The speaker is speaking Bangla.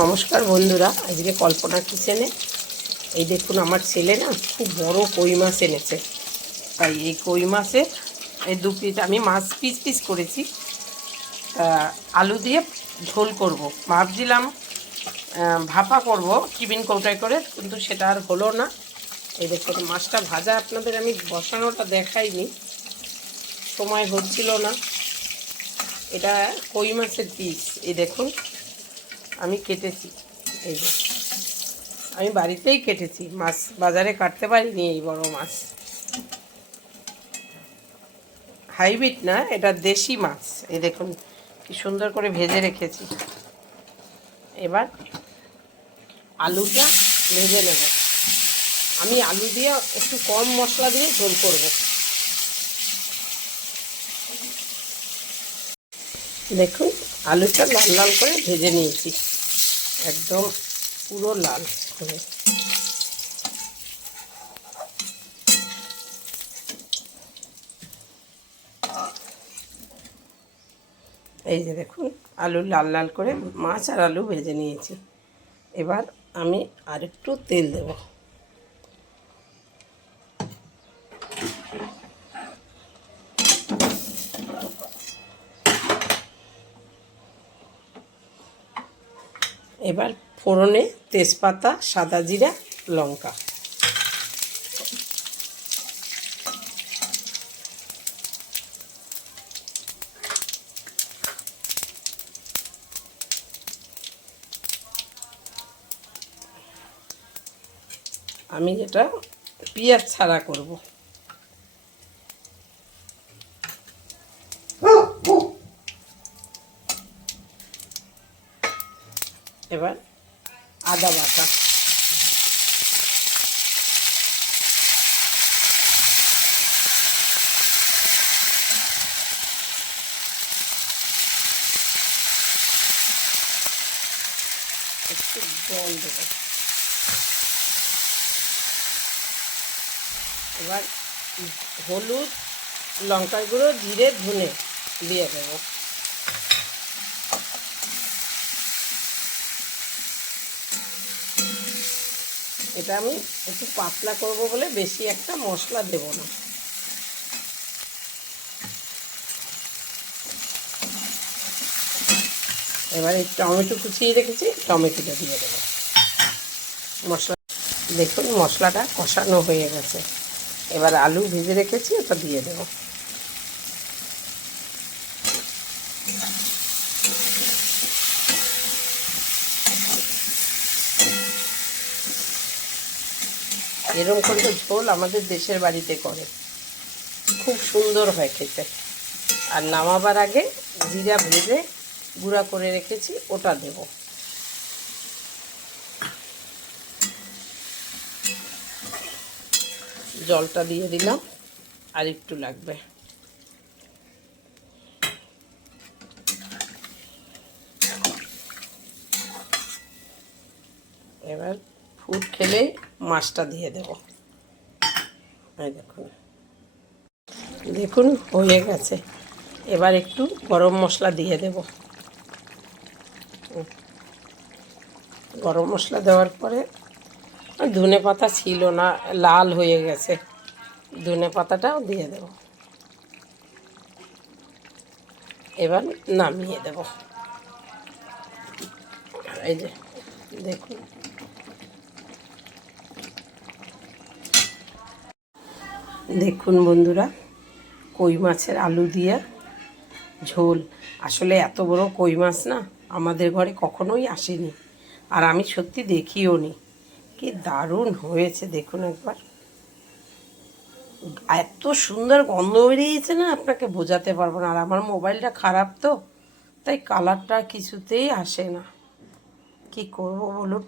নমস্কার বন্ধুরা, আজকে কল্পনা কিচেনে এই দেখুন আমার ছেলে না খুব বড় কই মাছ এনেছে। তাই এই কই মাছের এই দু পিস আমি মাছ পিস পিস করেছি, আলু দিয়ে ঝোল করব। ভাবছিলাম ভাপা করব টিফিন কৌটায় করে, কিন্তু সেটা আর হলো না। এই দেখুন মাছটা ভাজা আপনাদের আমি বসানোটা দেখাইনি, সময় হচ্ছিল না। এটা কই মাছের পিস, এই দেখুন আমি কেটেছি। এই যে আমি বাড়িতেই কেটেছি মাছ, বাজারে কাটতে পারিনি এই বড় মাছ। হাইব্রিড না, এটা দেশি মাছ। এই দেখুন কি সুন্দর করে ভেজে রেখেছি। এবার আলুটা ভেজে নেব। আমি আলু দিয়ে একটু কম মশলা দিয়ে ঝোল করব। দেখুন আলুটা লাল লাল করে ভেজে নিয়েছি, একদম পুরো লাল করে। এই যে দেখুন আলু লাল লাল করে মাছ আর আলু ভেজে নিয়েছি। এবার আমি আরেকটু তেল দেব। এবার ফোড়নে তেজপাতা, সাদা জিরা, লঙ্কা। আমি যেটা পেঁয়াজ ছাড়া করব। এবার আদা বাটা, একটু জল দেবো। এবার হলুদ, লঙ্কার গুঁড়ো, জিরে, ধনে দিয়ে দেবো। এটা আমি একটু পাতলা করব বলে বেশি একটা মশলা দেব না। এবার এই টমেটো কুচিয়ে রেখেছি, টমেটোটা দিয়ে দেবো। মশলা দেখুন মশলাটা কষানো হয়ে গেছে। এবার আলু ভেজে রেখেছি, ওটা দিয়ে দেবো। এরকম করে ঝোল আমাদের দেশের বাড়িতে করে, খুব সুন্দর হয় খেতে। আর নামাবার আগে জিরা ভেজে গুঁড়া করে রেখেছি, ওটা দেব। জলটা দিয়ে দিলাম, আর একটু লাগবে। এবার ফুট খেলে মাছটা দিয়ে দেব। এই দেখুন দেখুন হয়ে গেছে। এবার একটু গরম মশলা দিয়ে দেব। গরম মশলা দেওয়ার পরে ধনে পাতা ছিল না, লাল হয়ে গেছে, ধনে পাতাটাও দিয়ে দেব। এবার নামিয়ে দেব। এই যে দেখুন দেখুন বন্ধুরা, কই মাছের আলু দিয়ে ঝোল। আসলে এত বড় কই মাছ না আমাদের ঘরে কখনোই আসেনি, আর আমি সত্যি দেখিও নি। কি দারুণ হয়েছে দেখুন একবার, এত সুন্দর গন্ধ বেরিয়েছে না, আপনাকে বোঝাতে পারবো না। আর আমার মোবাইলটা খারাপ তো, তাই কালারটা কিছুতেই আসে না। কি করব বলুন।